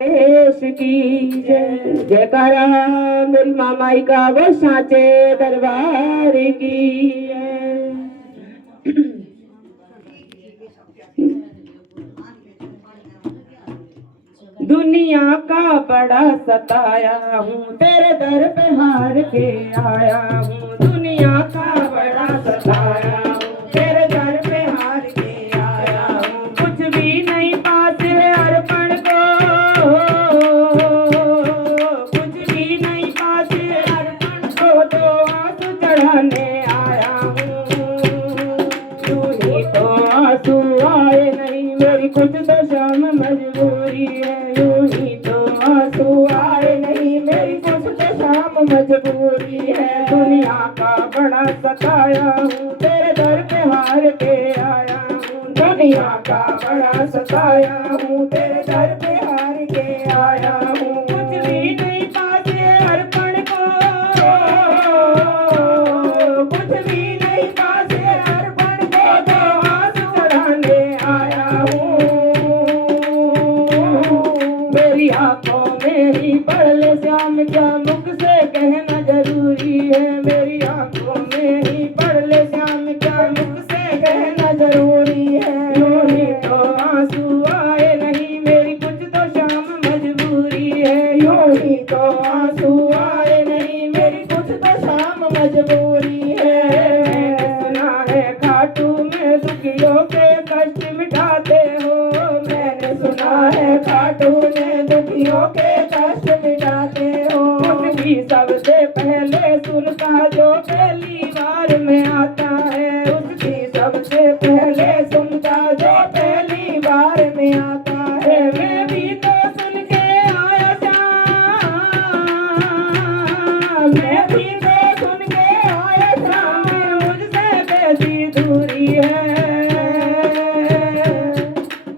देश की जय जयकारा मेरी मामाई का वो सांचे दरबार की है। दुनिया का बड़ा सताया हूँ तेरे दर पे हार के आया हूँ। दुनिया का बड़ा सताया हूँ तेरे दर पे हार के आया हूँ। कुछ भी नहीं पास है अर्पण को, कुछ भी नहीं पास है अर्पण को, तो आंसू चढ़ाने आया हूँ। यूं ही तो आंसू आए नहीं मेरी कुछ तो शाम मजबूरी है। यूं ही तो आंसू आए नहीं मेरी कुछ तो शाम मजबूरी है। दुनिया का बड़ा सताया हूँ तेरे दर पे हार के आया हूँ। दुनिया का बड़ा सताया हूँ तेरे दर पे हार के आया हूँ। कुछ भी नहीं पासे अर्पण को, कुछ भी नहीं पासे अर्पण को, तो आंसू चढ़ाने आया हूँ। मेरी आंखों में ही पढ़ ले श्याम क्या मुख से कहना जरूरी है। मेरी आंखों में ही पढ़ ले श्याम क्या मुख से कहना जरूरी है। यूं ही तो आंसू आए नहीं मेरी कुछ तो शाम मजबूरी है। यूं ही तो आंसू आए नहीं मेरी कुछ तो शाम मजबूरी है। मैंने सुना है खाटू में दुखियों के कष्ट मिटाते हो। मैंने सुना है खाटू में दुखियों के कष्ट मिटाते हो। कुछ भी सबसे पहले सुनता जो पहली बार में आता है। उसकी सबसे पहले सुनता जो पहली बार में आता है। मैं भी तो सुन के आया श्याम, मैं भी तो सुन के आया श्याम, मुझसे कैसी दूरी है।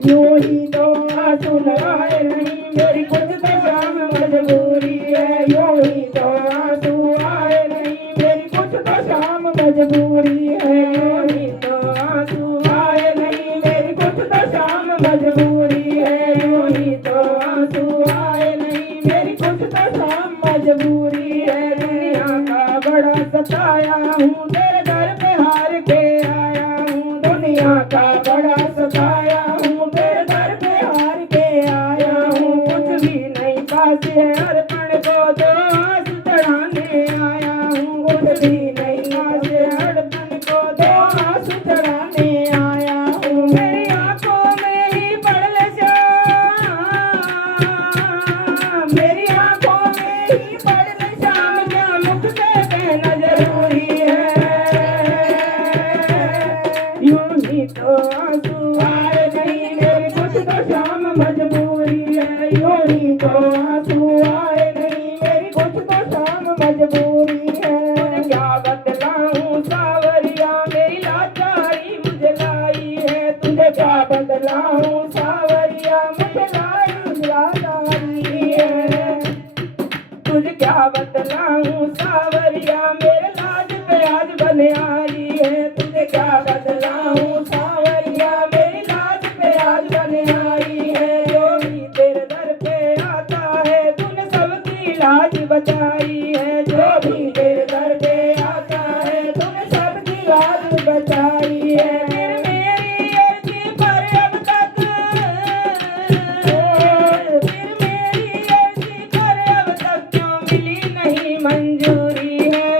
यूं ही तो आंसू लगाए नहीं मेरी कुछ तो शाम मजबूरी है। यूं ही तो आंसू आए नहीं मेरी कुछ तो शाम मजबूरी है। यूं ही तो आंसू आए नहीं मेरी कुछ तो शाम मजबूरी है। यूं ही तो आंसू आए नहीं मेरी कुछ तो शाम मजबूरी है। दुनिया का बड़ा सताया हूँ तेरे दर पे हार के आया हूँ। दुनिया का बड़ा सताया हूँ तेरे दर पे हार के आया हूँ। कुछ भी नहीं पास है अर्पण को, तो आंसू चढ़ाने आया हूँ। कुछ भी नहीं पास है अर्पण को, तो आंसू चढ़ाने आया हूँ। मेरी आंखों में ही पढ़ ले श्याम, मेरी आंखों में ही पढ़ ले श्याम क्या मुख से कहना जरूरी है। यूं ही तो आंसू आए नहीं मेरी कुछ तो शाम मजबूरी है। यूं ही तो आंसू आए नहीं मेरी कुछ तो शाम मजबूरी है। तुझे क्या बतलाऊं सावरिया मेरी लाचारी मुझे लाई है। तुझे क्या बतलाऊं सावरिया मुझे लाई लाचारी है। तुझे क्या बतलाऊं सावरिया मेरे लाज पे आज बन आई है। तुझे क्या बतलाऊं सावरिया मेरी लाज पे आज बन आई है। जो भी तेरे दर पे आता है तूने सबकी लाज बचाई है। जो भी तेरे दर पे आता है तूने सबकी लाज बचाई है। फिर मेरी अर्जी पर अब तक, फिर मेरी अर्जी पर अब तक क्यों मिली नहीं मंजूरी है।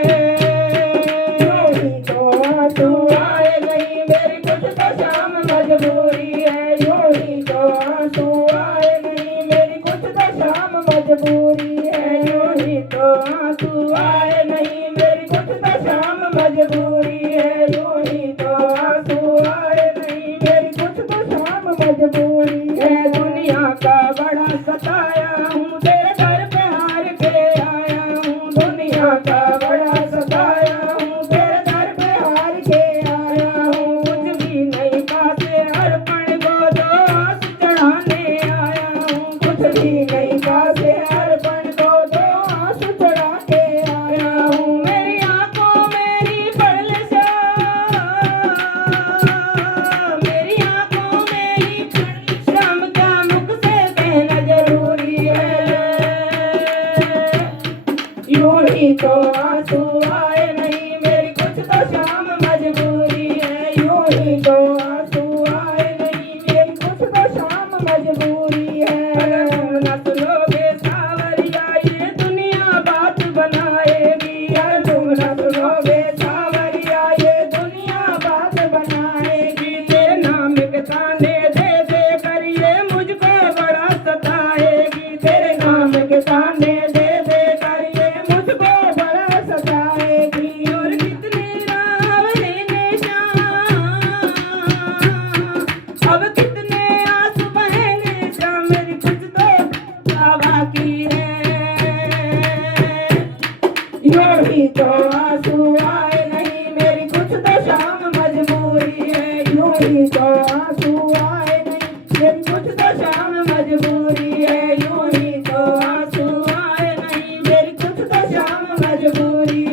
यूं ही तो आंसू आए नहीं मेरी कुछ तो शाम मजबूरी है। यूं ही तो आंसू आए नहीं मेरी कुछ तो शाम मजबूरी है। यूं ही तो आंसू आए नहीं मेरी कुछ तो शाम मजबूरी है। यूं ही तो आंसू आए नहीं मेरी कुछ तो शाम मजबूरी है। दुनिया का बड़ा सताया हूँ तेरे दर पे हार के आया हूँ। दुनिया का बड़ा सताया हूँ तेरे दर पे हार के आया हूँ। कुछ भी नहीं पासे अर्पण को, तो आंसू चढ़ाने आया हूँ। कुछ भी नहीं पासे अर्पण को, तो आंसू चढ़ा के आया हूँ। मेरी आंखों में ही पढ़ ले श्याम, मेरी आंखों में ही पढ़ ले श्याम क्या मुख से कहना जरूरी तो आंसू आए नहीं, मेरी कुछ तो शाम मजबूरी है। यूं ही तो आंसू आए नहीं, मेरी कुछ तो शाम मजबूरी है। अगर तुम न सुनोगे सावरिया ये दुनिया बात बनाएगी, अगर तुम न सुनोगे सावरिया ये दुनिया बात बनाएगी। तेरे नाम के ताने दे दे कर ये मुझको बड़ा सताएगी, तेरे नाम के ताने दे दे कर ये मुझको बड़ा सताएगी। और कितने रावरे निशान, अब कितने आंसू बहेंगे श्याम, मेरी कुछ तो बाकी है। यूं ही तो आंसू आए नहीं, मेरी कुछ तो शाम मजबूरी है। यूं ही तो आंसू आए नहीं, मेरी कुछ तो शाम मजबूरी है। यूं ही तो आंसू आए नहीं, मेरी कुछ तो शाम मजबूरी